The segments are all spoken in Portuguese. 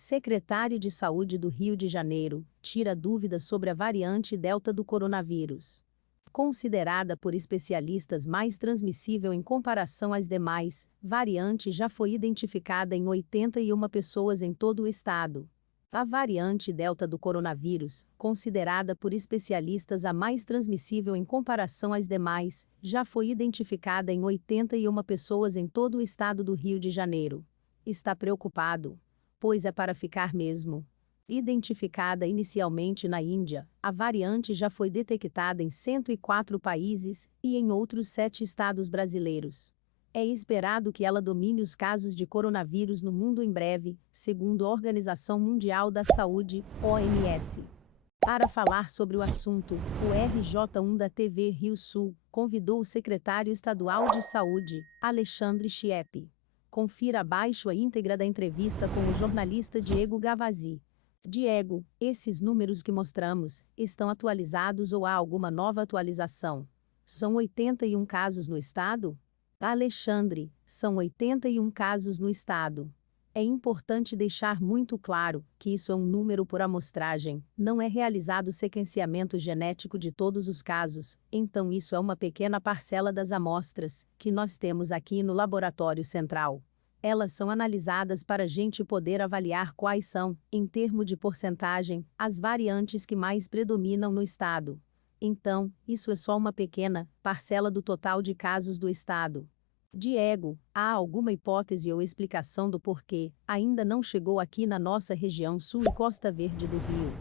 Secretário de Saúde do Rio de Janeiro, tira dúvidas sobre a variante Delta do coronavírus. Considerada por especialistas mais transmissível em comparação às demais, variante já foi identificada em 81 pessoas em todo o estado. A variante Delta do coronavírus, considerada por especialistas a mais transmissível em comparação às demais, já foi identificada em 81 pessoas em todo o estado do Rio de Janeiro. Está preocupado? Pois é para ficar mesmo. Identificada inicialmente na Índia, a variante já foi detectada em 104 países e em outros 7 estados brasileiros. É esperado que ela domine os casos de coronavírus no mundo em breve, segundo a Organização Mundial da Saúde, OMS. Para falar sobre o assunto, o RJ1 da TV Rio Sul convidou o secretário estadual de Saúde, Alexandre Chiep. Confira abaixo a íntegra da entrevista com o jornalista Diego Gavazzi. Diego, esses números que mostramos, estão atualizados ou há alguma nova atualização? São 81 casos no estado? Alexandre, são 81 casos no estado. É importante deixar muito claro que isso é um número por amostragem, não é realizado sequenciamento genético de todos os casos, então isso é uma pequena parcela das amostras que nós temos aqui no Laboratório Central. Elas são analisadas para a gente poder avaliar quais são, em termos de porcentagem, as variantes que mais predominam no estado. Então, isso é só uma pequena parcela do total de casos do estado. Diego, há alguma hipótese ou explicação do porquê ainda não chegou aqui na nossa região sul e Costa Verde do Rio?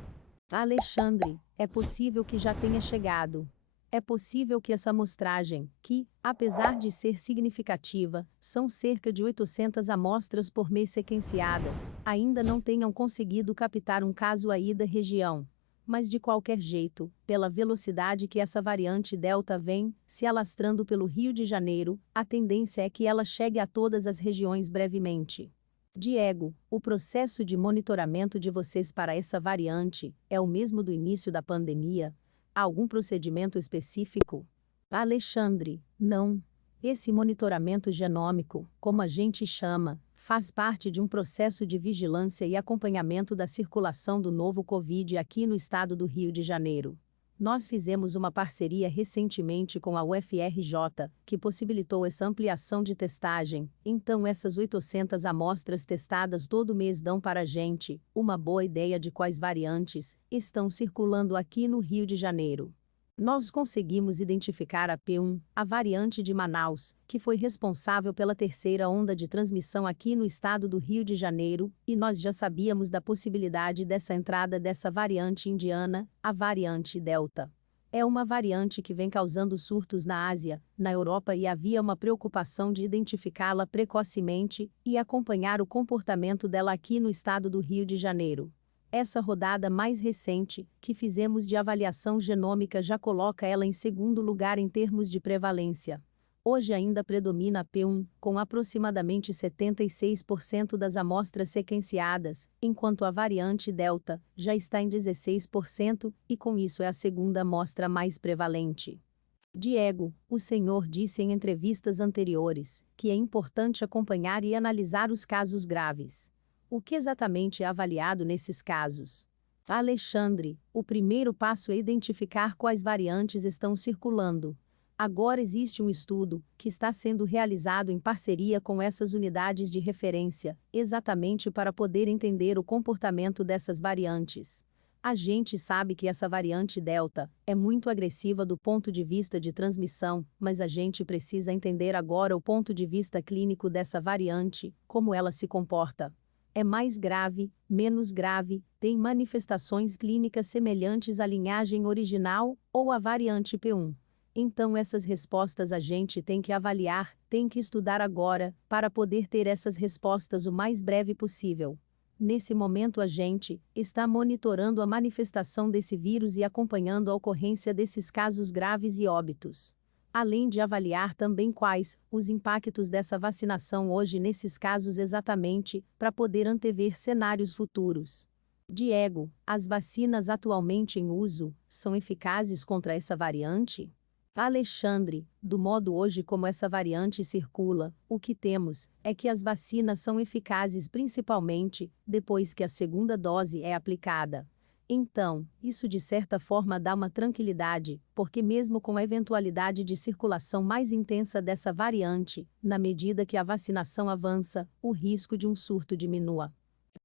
Alexandre, é possível que já tenha chegado. É possível que essa amostragem, que, apesar de ser significativa, são cerca de 800 amostras por mês sequenciadas, ainda não tenham conseguido captar um caso aí da região. Mas de qualquer jeito, pela velocidade que essa variante Delta vem se alastrando pelo Rio de Janeiro, a tendência é que ela chegue a todas as regiões brevemente. Diego, o processo de monitoramento de vocês para essa variante é o mesmo do início da pandemia? Há algum procedimento específico? Alexandre, não. Esse monitoramento genômico, como a gente chama, faz parte de um processo de vigilância e acompanhamento da circulação do novo Covid aqui no estado do Rio de Janeiro. Nós fizemos uma parceria recentemente com a UFRJ, que possibilitou essa ampliação de testagem, então essas 800 amostras testadas todo mês dão para a gente uma boa ideia de quais variantes estão circulando aqui no Rio de Janeiro. Nós conseguimos identificar a P1, a variante de Manaus, que foi responsável pela terceira onda de transmissão aqui no estado do Rio de Janeiro, e nós já sabíamos da possibilidade dessa entrada dessa variante indiana, a variante Delta. É uma variante que vem causando surtos na Ásia, na Europa e havia uma preocupação de identificá-la precocemente e acompanhar o comportamento dela aqui no estado do Rio de Janeiro. Essa rodada mais recente, que fizemos de avaliação genômica já coloca ela em segundo lugar em termos de prevalência. Hoje ainda predomina a P1, com aproximadamente 76% das amostras sequenciadas, enquanto a variante Delta já está em 16% e com isso é a segunda amostra mais prevalente. Diego, o senhor disse em entrevistas anteriores que é importante acompanhar e analisar os casos graves. O que exatamente é avaliado nesses casos? Alexandre, o primeiro passo é identificar quais variantes estão circulando. Agora existe um estudo que está sendo realizado em parceria com essas unidades de referência, exatamente para poder entender o comportamento dessas variantes. A gente sabe que essa variante Delta é muito agressiva do ponto de vista de transmissão, mas a gente precisa entender agora o ponto de vista clínico dessa variante, como ela se comporta. É mais grave, menos grave, tem manifestações clínicas semelhantes à linhagem original ou à variante P1. Então essas respostas a gente tem que avaliar, tem que estudar agora, para poder ter essas respostas o mais breve possível. Nesse momento a gente está monitorando a manifestação desse vírus e acompanhando a ocorrência desses casos graves e óbitos. Além de avaliar também quais os impactos dessa vacinação hoje nesses casos exatamente, para poder antever cenários futuros. Diego, as vacinas atualmente em uso são eficazes contra essa variante? Alexandre, do modo hoje como essa variante circula, o que temos é que as vacinas são eficazes principalmente depois que a segunda dose é aplicada. Então, isso de certa forma dá uma tranquilidade, porque mesmo com a eventualidade de circulação mais intensa dessa variante, na medida que a vacinação avança, o risco de um surto diminua.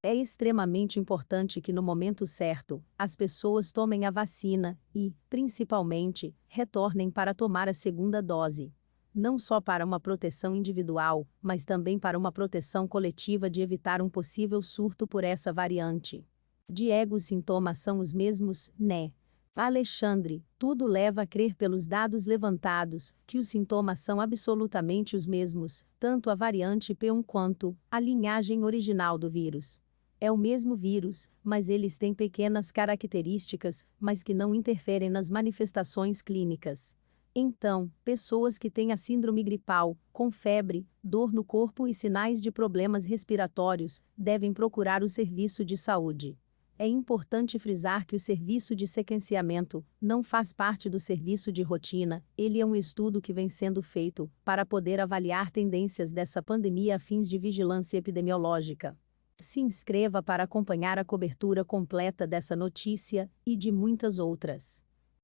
É extremamente importante que no momento certo, as pessoas tomem a vacina e, principalmente, retornem para tomar a segunda dose. Não só para uma proteção individual, mas também para uma proteção coletiva de evitar um possível surto por essa variante. Diego, os sintomas são os mesmos, né? Alexandre, tudo leva a crer pelos dados levantados que os sintomas são absolutamente os mesmos, tanto a variante P1 quanto a linhagem original do vírus. É o mesmo vírus, mas eles têm pequenas características, mas que não interferem nas manifestações clínicas. Então, pessoas que têm a síndrome gripal, com febre, dor no corpo e sinais de problemas respiratórios, devem procurar o serviço de saúde. É importante frisar que o serviço de sequenciamento não faz parte do serviço de rotina, ele é um estudo que vem sendo feito para poder avaliar tendências dessa pandemia a fins de vigilância epidemiológica. Se inscreva para acompanhar a cobertura completa dessa notícia e de muitas outras.